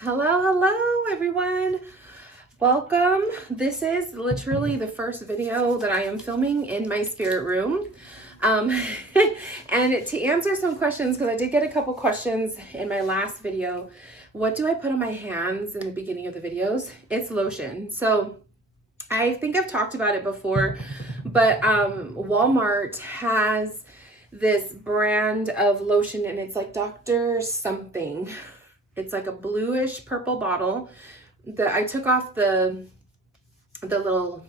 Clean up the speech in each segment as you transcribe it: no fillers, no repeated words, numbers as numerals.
Hello, hello everyone. Welcome. This is literally the first video that I am filming in my spirit room. Um, and to answer some questions, because I did get a couple questions in my last video, what do I put on my hands in the beginning of the videos? It's lotion. So I think I've talked about it before, but Walmart has this brand of lotion and it's like Dr. something. It's like a bluish purple bottle that I took off the little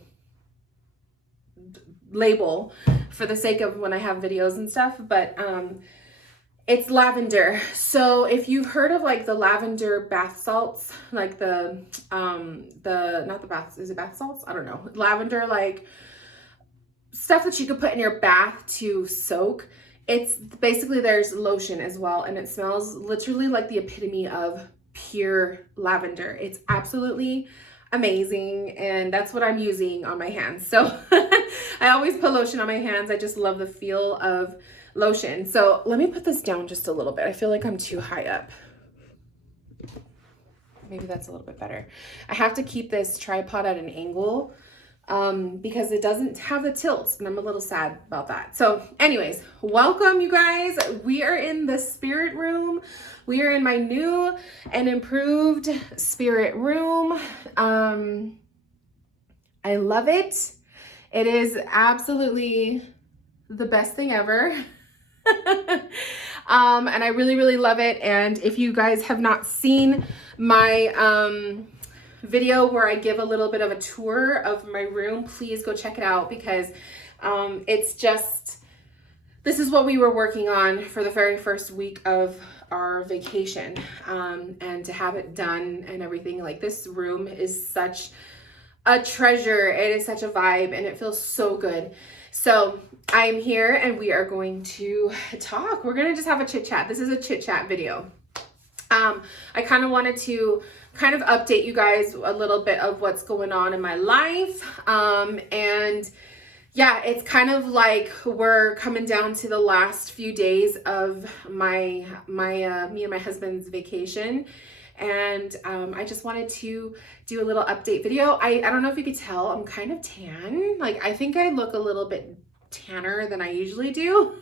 label for the sake of when I have videos and stuff, but it's lavender. So if you've heard of like the lavender bath salts, like the not the bath, is it bath salts? I don't know. Lavender like stuff that you could put in your bath to soak. It's basically, there's lotion as well, and it smells literally like the epitome of pure lavender. It's absolutely amazing, and that's what I'm using on my hands. So I always put lotion on my hands. I just love the feel of lotion. So let me put this down just a little bit. I feel like I'm too high up. Maybe that's a little bit better. I have to keep this tripod at an angle because it doesn't have the tilts, and I'm a little sad about that. So anyways, welcome you guys. We are in the spirit room. We are in my new and improved spirit room. I love it. It is absolutely the best thing ever. And I really, really love it. And if you guys have not seen my video where I give a little bit of a tour of my room, please go check it out, because it's just, this is what we were working on for the very first week of our vacation, and to have it done and everything. Like, this room is such a treasure. It is such a vibe, and it feels so good. So I'm here and we are going to talk. We're going to just have a chit chat. This is a chit chat video. I kind of wanted to kind of update you guys a little bit of what's going on in my life. And yeah, it's kind of like we're coming down to the last few days of me and my husband's vacation. And I just wanted to do a little update video. I don't know if you could tell, I'm kind of tan. Like, I think I look a little bit tanner than I usually do.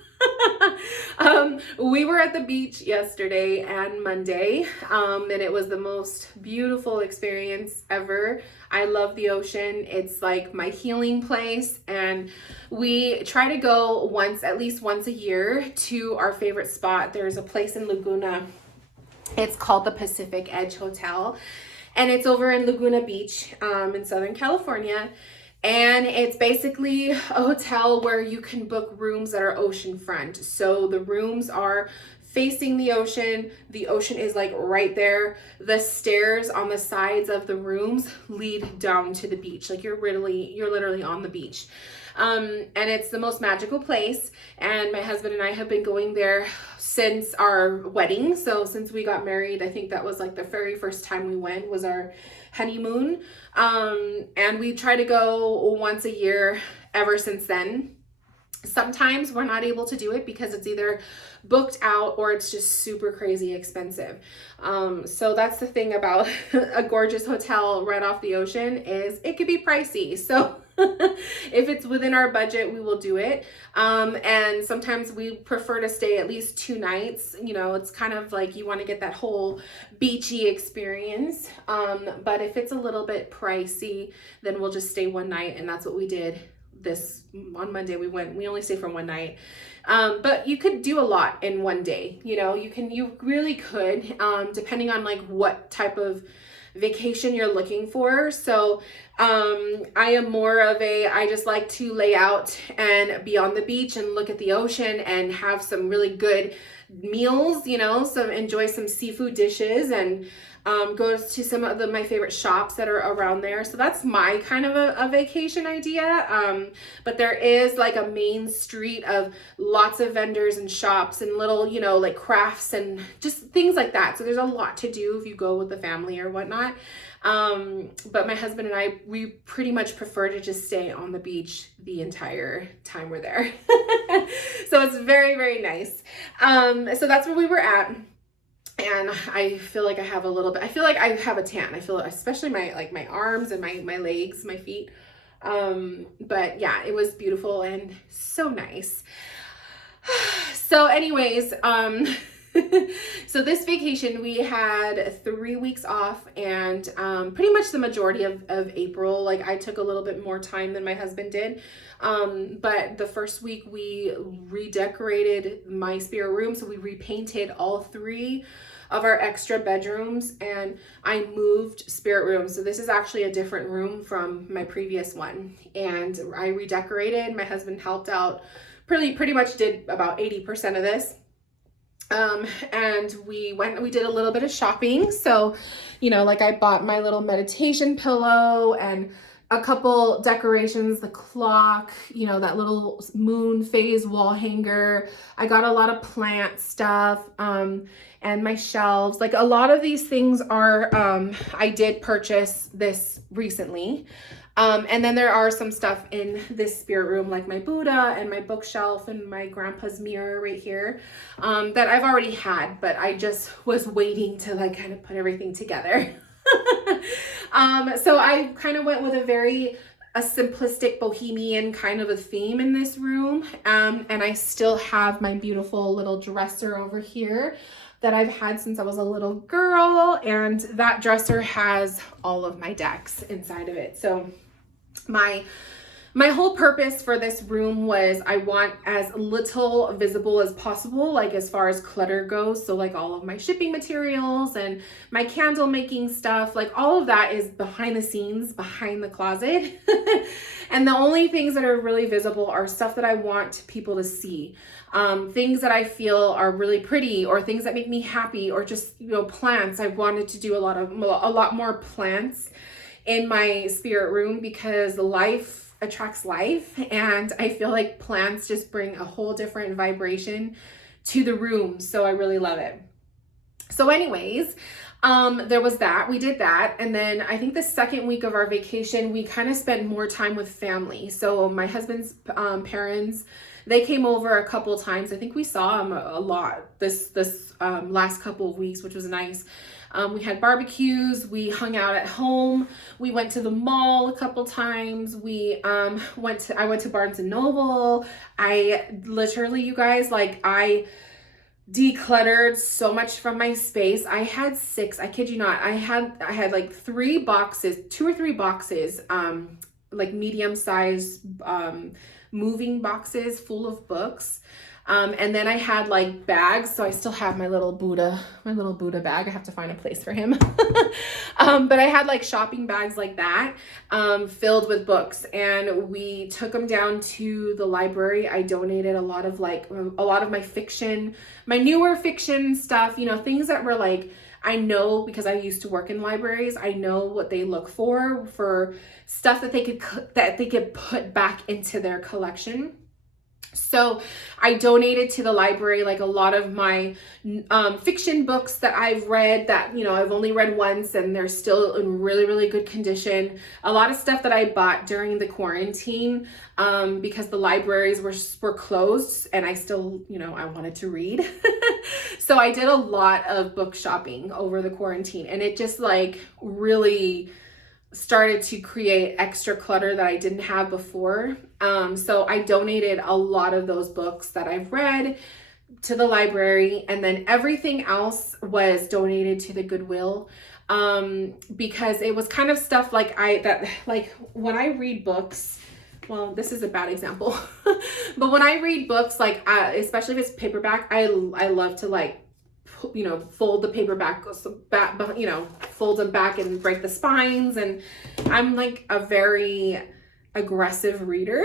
We were at the beach yesterday and Monday, and it was the most beautiful experience ever. I love the ocean. It's like my healing place, and we try to go at least once a year to our favorite spot. There's a place in Laguna. It's called the Pacific Edge Hotel, and it's over in Laguna Beach, in Southern California. And it's basically a hotel where you can book rooms that are oceanfront. So the rooms are facing the ocean. The ocean is like right there. The stairs on the sides of the rooms lead down to the beach. Like, you're literally on the beach. And it's the most magical place. And my husband and I have been going there since our wedding. So since we got married, I think that was like the very first time we went was our honeymoon. And we try to go once a year ever since then. Sometimes we're not able to do it because it's either booked out or it's just super crazy expensive. So that's the thing about a gorgeous hotel right off the ocean, is it could be pricey. So if it's within our budget, we will do it. And sometimes we prefer to stay at least 2 nights. You know, it's kind of like you want to get that whole beachy experience. But if it's a little bit pricey, then we'll just stay 1 night. And that's what we did on Monday. We only stayed for 1 night. But you could do a lot in 1 day. You know, you really could, depending on like what type of vacation you're looking for. So I am more of I just like to lay out and be on the beach and look at the ocean and have some really good meals, you know, enjoy some seafood dishes, and go to some of my favorite shops that are around there. So that's my kind of a vacation idea. But there is like a main street of lots of vendors and shops and little, you know, like crafts and just things like that. So there's a lot to do if you go with the family or whatnot. But my husband and I, we pretty much prefer to just stay on the beach the entire time we're there. So it's very, very nice. So that's where we were at. and I feel like I have a little bit, I feel like I have a tan. I feel, especially my arms and my legs, my feet. But yeah, it was beautiful and so nice. So anyways, so this vacation we had 3 weeks off, and pretty much the majority of April. Like, I took a little bit more time than my husband did. But the first week we redecorated my spare room. So we repainted all 3 of our extra bedrooms, and I moved spirit rooms. So this is actually a different room from my previous one, and I redecorated. My husband helped out, pretty much did about 80% of this. And we did a little bit of shopping. So, like, I bought my little meditation pillow and a couple decorations, the clock, that little moon phase wall hanger. I got a lot of plant stuff, and my shelves. Like, a lot of these things are, I did purchase this recently. And then there are some stuff in this spirit room, like my Buddha and my bookshelf and my grandpa's mirror right here, that I've already had, but I just was waiting to like kind of put everything together. So I kind of went with a simplistic bohemian kind of a theme in this room. And I still have my beautiful little dresser over here that I've had since I was a little girl. And that dresser has all of my decks inside of it. So my whole purpose for this room was I want as little visible as possible, like as far as clutter goes. So like all of my shipping materials and my candle making stuff, like all of that is behind the scenes, behind the closet. And the only things that are really visible are stuff that I want people to see. Things that I feel are really pretty, or things that make me happy, or just, plants. I wanted to do a lot more plants in my spirit room, because life attracts life, and I feel like plants just bring a whole different vibration to the room. So I really love it. So anyways, there was that. We did that. And then I think the second week of our vacation, we kind of spent more time with family. So my husband's parents, they came over a couple times. I think we saw them a lot this last couple of weeks, which was nice. We had barbecues, we hung out at home, we went to the mall a couple times, I went to Barnes and Noble. I literally, you guys, like, I decluttered so much from my space. I had 6, I kid you not, I had like 3 boxes, 2 or 3 boxes, like medium size moving boxes full of books. And then I had like bags. So I still have my little Buddha bag. I have to find a place for him. But I had like shopping bags like that, filled with books, and we took them down to the library. I donated a lot of my fiction, my newer fiction stuff, things that were like, I know, because I used to work in libraries, I know what they look for stuff that they could put back into their collection. So I donated to the library like a lot of my fiction books that I've read that, I've only read once, and they're still in really, really good condition. A lot of stuff that I bought during the quarantine, because the libraries were closed, and I still, I wanted to read. So I did a lot of book shopping over the quarantine, and it just like really started to create extra clutter that I didn't have before. So I donated a lot of those books that I've read to the library, and then everything else was donated to the Goodwill, because it was kind of stuff like when I read books, well, this is a bad example, but when I read books, like, especially if it's paperback, I love to like, fold the paperback, fold them back and break the spines. And I'm like a very aggressive reader.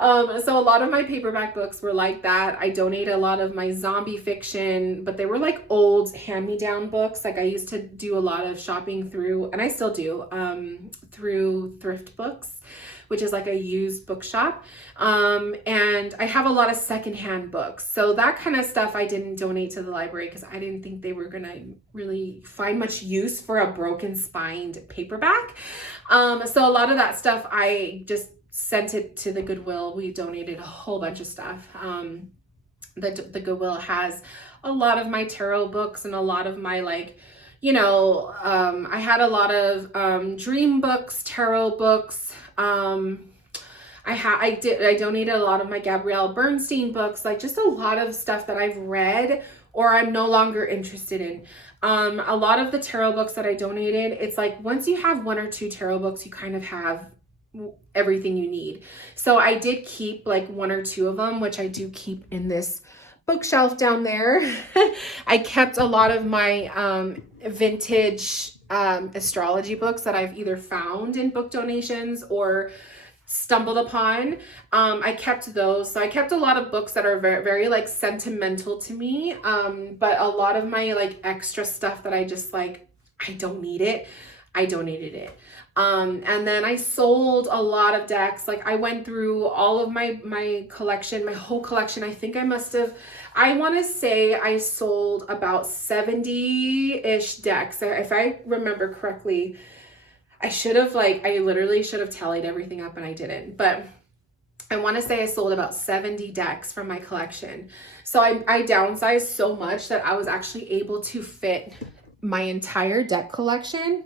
So a lot of my paperback books were like that. I donated a lot of my zombie fiction, but they were like old hand-me-down books. Like, I used to do a lot of shopping through, and I still do, through Thrift Books, which is like a used bookshop. And I have a lot of secondhand books. So that kind of stuff I didn't donate to the library, because I didn't think they were gonna really find much use for a broken spined paperback. So a lot of that stuff, I just sent it to the Goodwill. We donated a whole bunch of stuff. The Goodwill has a lot of my tarot books and a lot of my like, I had a lot of dream books, tarot books. I donated a lot of my Gabrielle Bernstein books, like just a lot of stuff that I've read or I'm no longer interested in. A lot of the tarot books that I donated, it's like once you have one or two tarot books, you kind of have everything you need. So I did keep like one or two of them, which I do keep in this bookshelf down there. I kept a lot of my vintage astrology books that I've either found in book donations or stumbled upon. I kept those. So I kept a lot of books that are very, very like sentimental to me. But a lot of my like extra stuff that I just like, I don't need it, I donated it. And then I sold a lot of decks. Like I went through all of my collection, my whole collection. I want to say I sold about 70-ish decks. If I remember correctly, I literally should have tallied everything up and I didn't, but I want to say I sold about 70 decks from my collection. So I downsized so much that I was actually able to fit my entire deck collection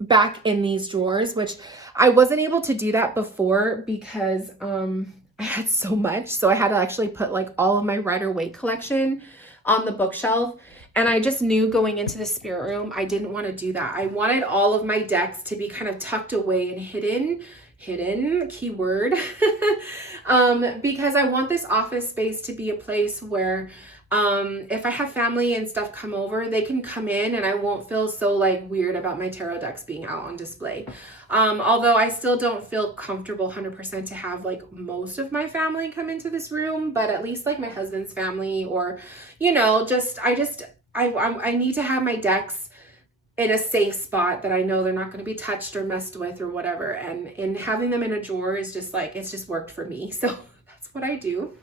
back in these drawers, which I wasn't able to do that before because I had so much. So I had to actually put like all of my Rider-Waite collection on the bookshelf. And I just knew going into the spirit room, I didn't want to do that. I wanted all of my decks to be kind of tucked away and hidden keyword, because I want this office space to be a place where if I have family and stuff come over, they can come in and I won't feel so like weird about my tarot decks being out on display. Although I still don't feel comfortable 100% to have like most of my family come into this room, but at least like my husband's family or, I need to have my decks in a safe spot that I know they're not going to be touched or messed with or whatever. And in having them in a drawer is just like, it's just worked for me. So that's what I do.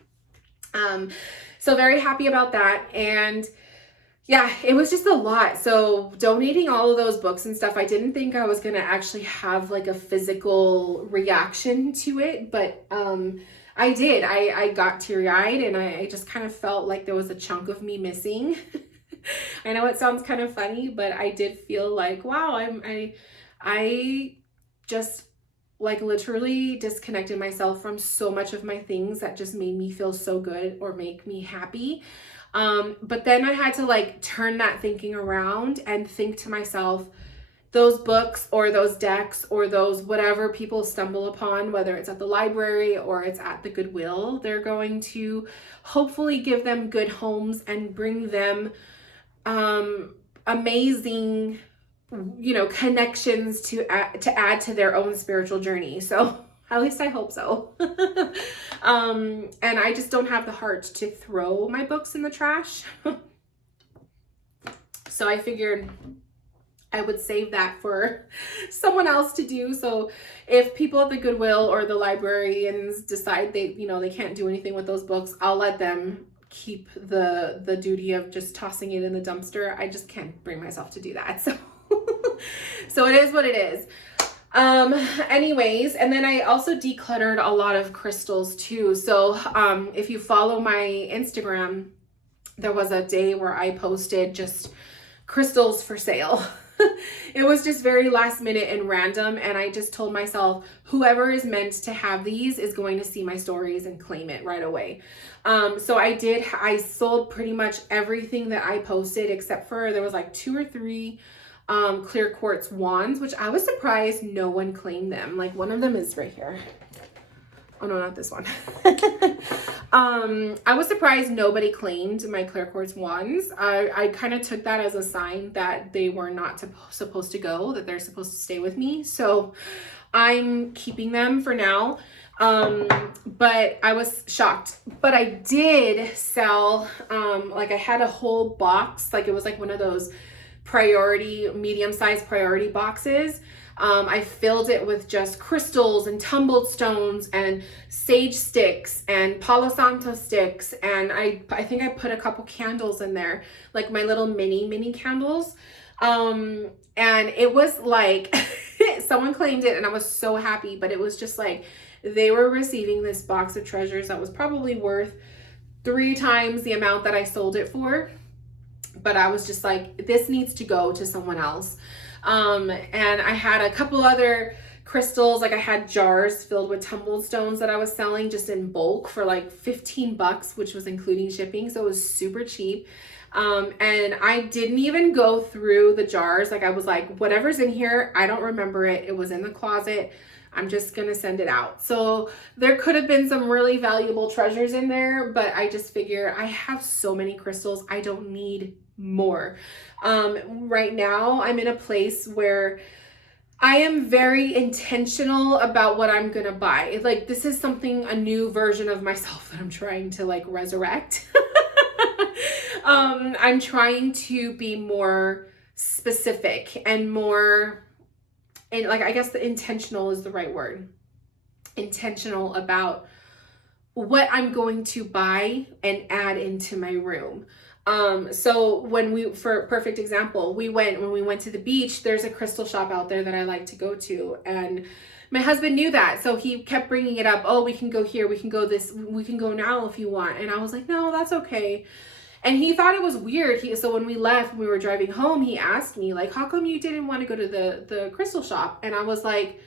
So very happy about that. And yeah, it was just a lot. So donating all of those books and stuff, I didn't think I was going to actually have like a physical reaction to it, but, I did. I got teary-eyed and I just kind of felt like there was a chunk of me missing. I know it sounds kind of funny, but I did feel like, wow, I just like literally disconnected myself from so much of my things that just made me feel so good or make me happy. But then I had to like turn that thinking around and think to myself, those books or those decks or those whatever people stumble upon, whether it's at the library or it's at the Goodwill, they're going to hopefully give them good homes and bring them amazing, connections to add to their own spiritual journey. So at least I hope so. And I just don't have the heart to throw my books in the trash. So I figured I would save that for someone else to do. So if people at the Goodwill or the librarians decide they can't do anything with those books, I'll let them keep the duty of just tossing it in the dumpster. I just can't bring myself to do that. So it is what it is. Anyways, and then I also decluttered a lot of crystals too. So if you follow my Instagram, there was a day where I posted just crystals for sale. It was just very last minute and random, and I just told myself whoever is meant to have these is going to see my stories and claim it right away. So I sold pretty much everything that I posted except for there was like 2 or 3 clear quartz wands, which I was surprised no one claimed them. Like one of them is right here. Oh no, not this one. I was surprised nobody claimed my clear quartz wands. I kind of took that as a sign that they were not supposed to go, that they're supposed to stay with me. So I'm keeping them for now. But I was shocked. But I did sell, like I had a whole box, like it was like one of those medium-sized priority boxes. I filled it with just crystals and tumbled stones and sage sticks and Palo Santo sticks. And I think I put a couple candles in there, like my little mini candles. And it was like, someone claimed it and I was so happy, but it was just like, they were receiving this box of treasures that was probably worth 3 times the amount that I sold it for. but I was just like, this needs to go to someone else. And I had a couple other crystals. Like I had jars filled with tumbled stones that I was selling just in bulk for like $15, which was including shipping. So it was super cheap. And I didn't even go through the jars. Like I was like, whatever's in here, I don't remember it. It was in the closet. I'm just going to send it out. So there could have been some really valuable treasures in there, but I just figure I have so many crystals. I don't need more. Right now I'm in a place where I am very intentional about what I'm going to buy. Like this is something, a new version of myself that I'm trying to like resurrect. I'm trying to be more specific and more, and like, I guess the intentional is the right word. Intentional about what I'm going to buy and add into my room. So for perfect example, when we went to the beach, there's a crystal shop out there that I like to go to. And my husband knew that. So he kept bringing it up. Oh, we can go here. We can go we can go now if you want. And I was like, no, that's okay. And he thought it was weird. So when we left, when we were driving home, he asked me like, how come you didn't want to go to the crystal shop? And I was like,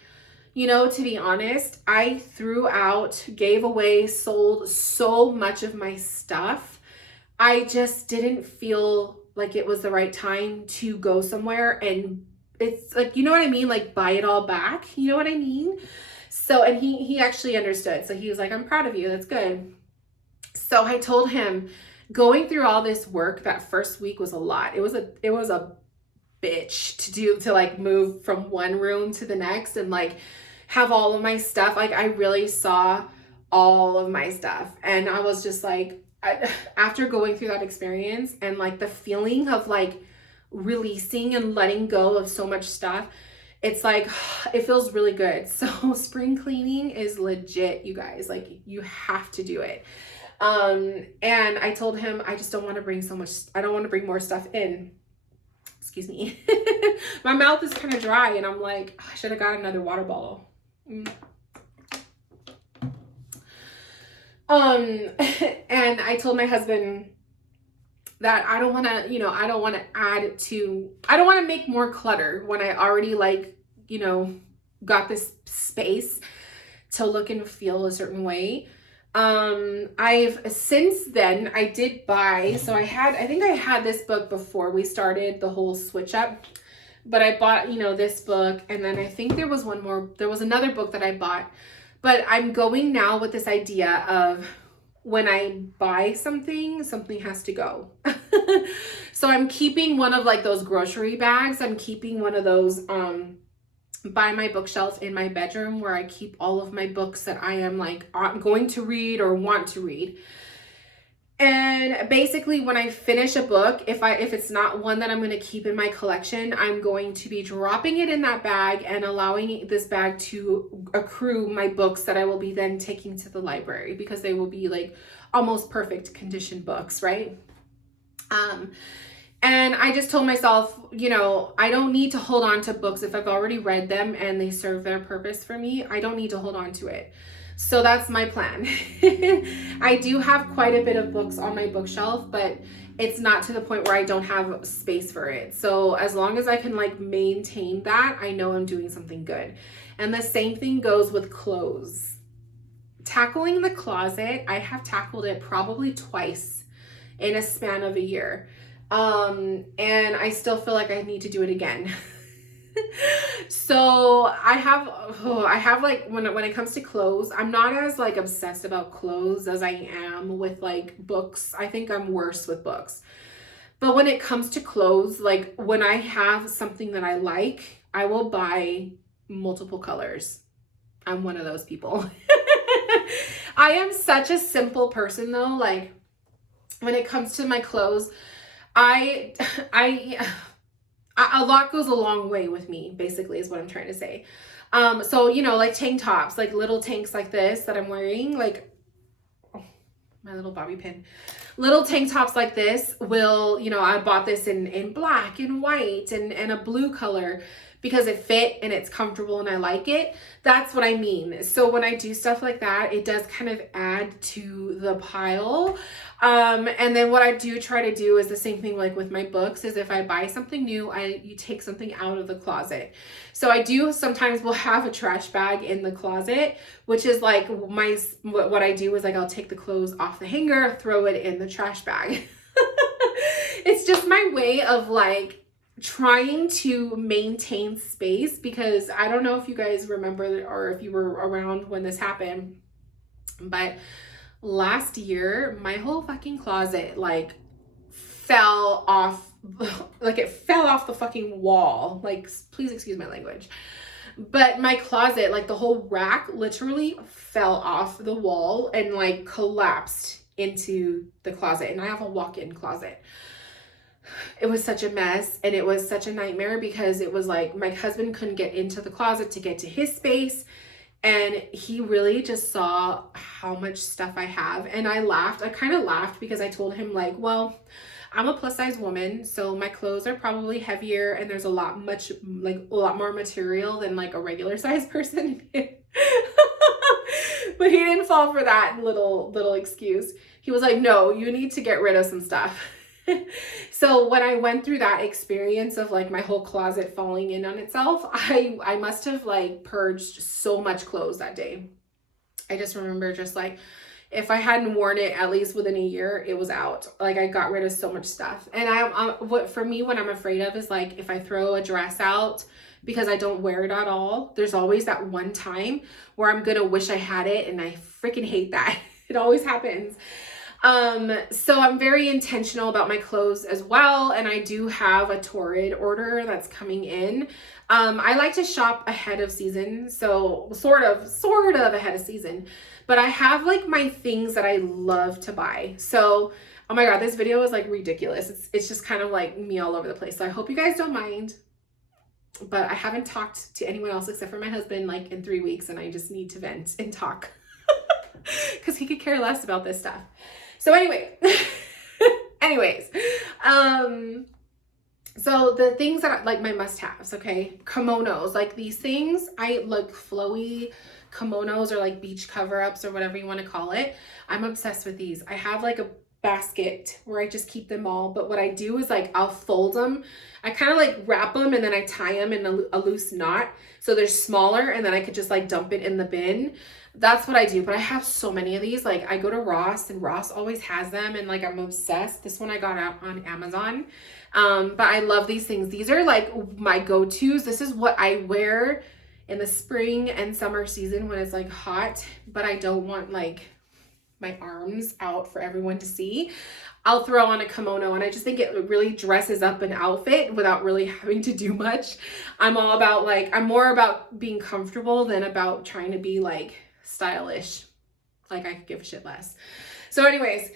you know, to be honest, I threw out, gave away, sold so much of my stuff. I just didn't feel like it was the right time to go somewhere and it's like, you know what I mean? Like buy it all back. You know what I mean? So, and he actually understood. So he was like, I'm proud of you. That's good. So I told him going through all this work that first week was a lot. It was a bitch to like move from one room to the next and like have all of my stuff. Like I really saw all of my stuff and I was just like, after going through that experience and like the feeling of like releasing and letting go of so much stuff, it's like, it feels really good. So spring cleaning is legit, you guys. Like you have to do it. And I told him, I just don't want to bring I don't want to bring more stuff in. Excuse me. My mouth is kind of dry and I'm like, I should have got another water bottle. And I told my husband that I don't want to, you know, I don't want to make more clutter when I already like, you know, got this space to look and feel a certain way. Since then I did buy, so I think I had this book before we started the whole switch up, but I bought, you know, this book. And then I think there was another book that I bought. But I'm going now with this idea of when I buy something has to go. So I'm keeping one of like those grocery bags. I'm keeping one of those by my bookshelf in my bedroom where I keep all of my books that I am like going to read or want to read. And basically when I finish a book, if it's not one that I'm going to keep in my collection, I'm going to be dropping it in that bag and allowing this bag to accrue my books that I will be then taking to the library because they will be like almost perfect condition books, right? And I just told myself, you know, I don't need to hold on to books if I've already read them and they serve their purpose for me. I don't need to hold on to it. So that's my plan. I do have quite a bit of books on my bookshelf, but it's not to the point where I don't have space for it. So as long as I can like maintain that, I know I'm doing something good. And the same thing goes with clothes. Tackling the closet, I have tackled it probably twice in a span of a year. And I still feel like I need to do it again. So I have like, when it comes to clothes, I'm not as like obsessed about clothes as I am with like books. I think I'm worse with books. But when it comes to clothes, like when I have something that I like, I will buy multiple colors. I'm one of those people. I am such a simple person though. Like when it comes to my clothes, a lot goes a long way with me, basically, is what I'm trying to say. So, you know, like tank tops, like little tanks like this that I'm wearing, like, oh, my little bobby pin. little tank tops like this will, you know, I bought this in black and white and a blue color because it fit and it's comfortable and I like it. That's what I mean. So when I do stuff like that, it does kind of add to the pile. And then what I do try to do is the same thing like with my books, is if I buy something new, you take something out of the closet. So I do sometimes will have a trash bag in the closet, which is like what I do is like I'll take the clothes off the hanger, throw it in the trash bag. It's just my way of like trying to maintain space, because I don't know if you guys remember or if you were around when this happened, but last year my whole fucking closet like fell off, like it fell off the fucking wall. Like, please excuse my language, but my closet, like the whole rack literally fell off the wall and like collapsed into the closet. And I have a walk-in closet. It was such a mess and it was such a nightmare, because it was like my husband couldn't get into the closet to get to his space, and he really just saw how much stuff I have. And I laughed. I kind of laughed because I told him like, well, I'm a plus size woman, so my clothes are probably heavier and there's a lot more material than like a regular size person. But he didn't fall for that little excuse. He was like, no, you need to get rid of some stuff. So when I went through that experience of like my whole closet falling in on itself, I must have like purged so much clothes that day. I just remember just like, if I hadn't worn it at least within a year, it was out. Like I got rid of so much stuff. And what I'm afraid of is like, if I throw a dress out because I don't wear it at all, there's always that one time where I'm gonna wish I had it, and I freaking hate that. It always happens. So I'm very intentional about my clothes as well. And I do have a Torrid order that's coming in. I like to shop ahead of season. So sort of ahead of season, but I have like my things that I love to buy. So, oh my God, this video is like ridiculous. It's just kind of like me all over the place. So I hope you guys don't mind, but I haven't talked to anyone else except for my husband like in 3 weeks, and I just need to vent and talk because he could care less about this stuff. So anyways, so the things that like my must-haves, okay, kimonos, like these things, I like flowy kimonos or like beach cover-ups or whatever you want to call it. I'm obsessed with these. I have like a basket where I just keep them all, but what I do is like I'll fold them. I kind of like wrap them and then I tie them in a loose knot so they're smaller, and then I could just like dump it in the bin. That's what I do. But I have so many of these. Like I go to Ross and Ross always has them, and like I'm obsessed. This one I got out on Amazon. But I love these things. These are like my go-tos. This is what I wear in the spring and summer season when it's like hot, but I don't want like my arms out for everyone to see. I'll throw on a kimono, and I just think it really dresses up an outfit without really having to do much. I'm more about being comfortable than about trying to be like stylish. Like I could give a shit less. So anyways,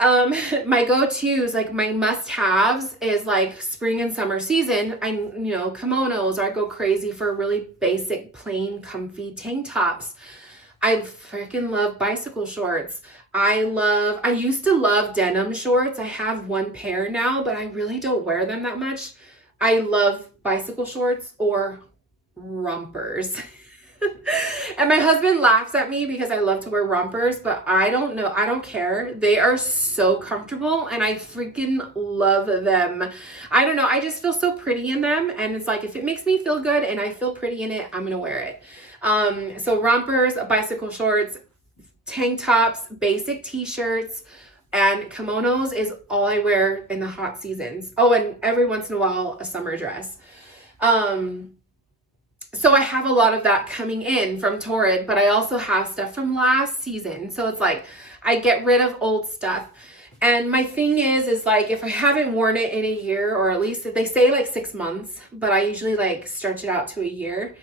my go-tos, like my must-haves is like spring and summer season. Kimonos, or I go crazy for really basic, plain, comfy tank tops. I freaking love bicycle shorts. I used to love denim shorts. I have one pair now, but I really don't wear them that much. I love bicycle shorts or rompers. And my husband laughs at me because I love to wear rompers, but I don't know. I don't care. They are so comfortable and I freaking love them. I don't know. I just feel so pretty in them. And it's like, if it makes me feel good and I feel pretty in it, I'm going to wear it. So rompers, bicycle shorts, tank tops, basic t-shirts, and kimonos is all I wear in the hot seasons. Oh, and every once in a while, a summer dress. So I have a lot of that coming in from Torrid, but I also have stuff from last season. So it's like, I get rid of old stuff. And my thing is like, if I haven't worn it in a year, or at least they say like 6 months, but I usually like stretch it out to a year.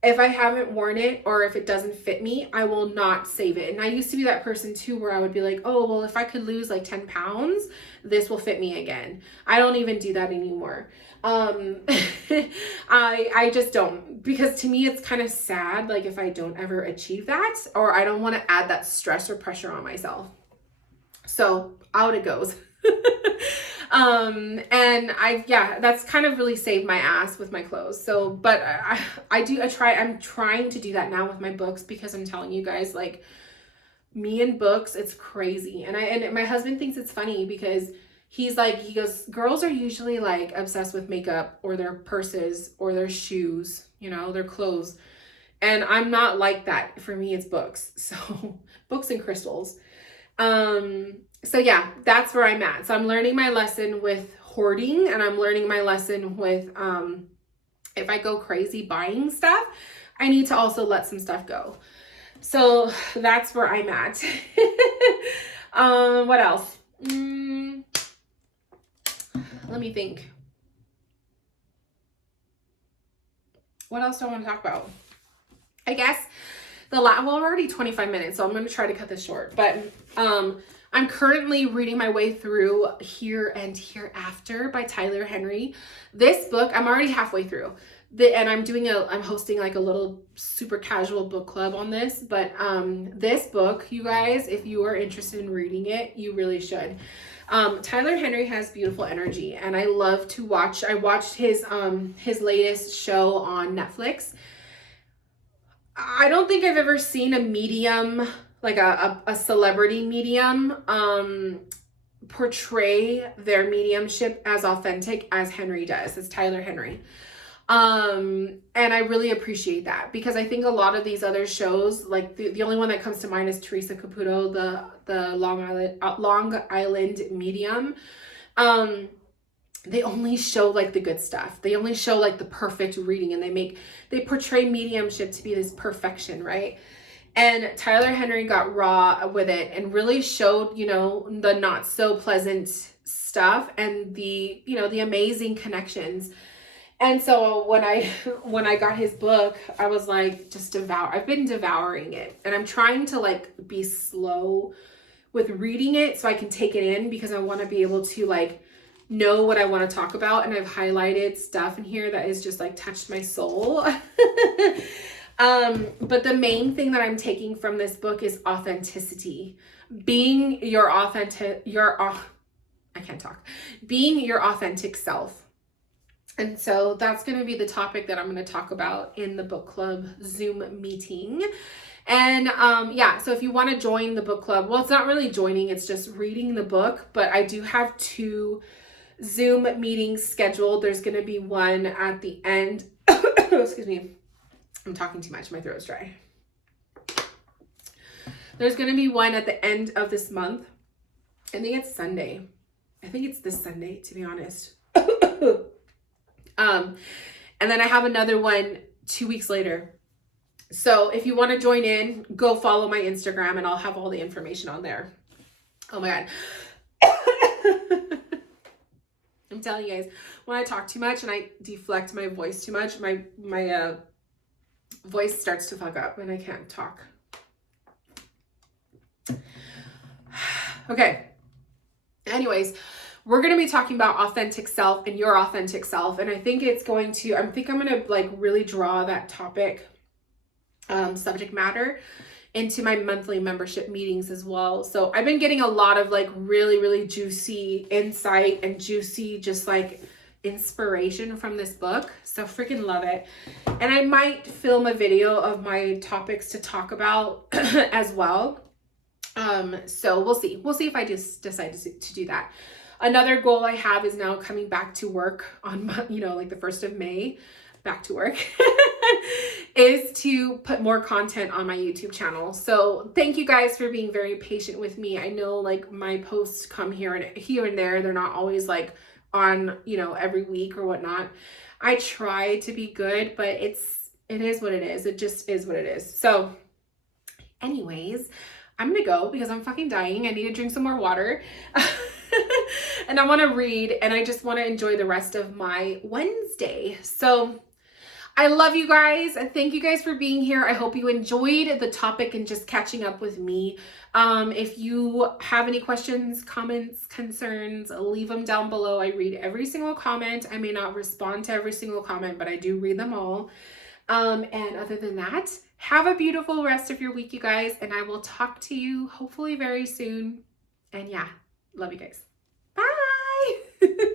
If I haven't worn it, or if it doesn't fit me, I will not save it. And I used to be that person too, where I would be like, oh, well, if I could lose like 10 pounds, this will fit me again. I don't even do that anymore. I just don't, because to me, it's kind of sad. Like if I don't ever achieve that, or I don't want to add that stress or pressure on myself. So out it goes. And that's kind of really saved my ass with my clothes. So, but I'm trying to do that now with my books, because I'm telling you guys, like, me and books, it's crazy. And my husband thinks it's funny because he goes, girls are usually like obsessed with makeup or their purses or their shoes, their clothes. And I'm not like that. For me, it's books. So books and crystals. So yeah, that's where I'm at. So I'm learning my lesson with hoarding, and I'm learning my lesson with, if I go crazy buying stuff, I need to also let some stuff go. So that's where I'm at. What else? Let me think. What else do I want to talk about? I guess we're already 25 minutes, so I'm going to try to cut this short. But I'm currently reading my way through Here and Hereafter by Tyler Henry. This book, I'm already halfway through. And I'm hosting like a little super casual book club on this. But this book, you guys, if you are interested in reading it, you really should. Tyler Henry has beautiful energy, and I love to watch. I watched his latest show on Netflix. I don't think I've ever seen a medium, like a celebrity medium, portray their mediumship as authentic as Henry does, as Tyler Henry. And I really appreciate that, because I think a lot of these other shows, like the only one that comes to mind is Teresa Caputo, the Long Island medium. They only show like the good stuff. They only show like the perfect reading, and they portray mediumship to be this perfection, right? And Tyler Henry got raw with it and really showed, the not so pleasant stuff and the amazing connections. And so when I got his book, I was like, I've been devouring it, and I'm trying to like be slow with reading it so I can take it in, because I want to be able to like know what I want to talk about. And I've highlighted stuff in here that has just like touched my soul. But the main thing that I'm taking from this book is authenticity. Being your authentic self. And so that's going to be the topic that I'm going to talk about in the book club Zoom meeting. And so if you want to join the book club, well, it's not really joining, it's just reading the book. But I do have 2 Zoom meetings scheduled. There's going to be one at the end. Excuse me. I'm talking too much. My throat's dry. There's going to be one at the end of this month. I think it's Sunday. I think it's this Sunday, to be honest. And then I have another one 2 weeks later. So if you want to join in, go follow my Instagram, and I'll have all the information on there. Oh my God. I'm telling you guys, when I talk too much and I deflect my voice too much, my voice starts to fuck up and I can't talk. Okay. Anyways, we're going to be talking about authentic self and your authentic self. And I think I'm going to like really draw that topic, subject matter into my monthly membership meetings as well. So I've been getting a lot of like really, really juicy insight and juicy, just like inspiration from this book. So freaking love it. And I might film a video of my topics to talk about as well. So we'll see. We'll see if I just decide to do that. Another goal I have is now coming back to work on, like the 1st of May, back to work, is to put more content on my YouTube channel. So thank you guys for being very patient with me. I know like my posts come here and there. They're not always like on, every week or whatnot. I try to be good, but it is what it is. It just is what it is. So anyways, I'm gonna go because I'm fucking dying. I need to drink some more water. And I want to read, and I just want to enjoy the rest of my Wednesday. So I love you guys. Thank you guys for being here. I hope you enjoyed the topic and just catching up with me. If you have any questions, comments, concerns, leave them down below. I read every single comment. I may not respond to every single comment, but I do read them all. And other than that, have a beautiful rest of your week, you guys, and I will talk to you hopefully very soon. And yeah, love you guys. Bye.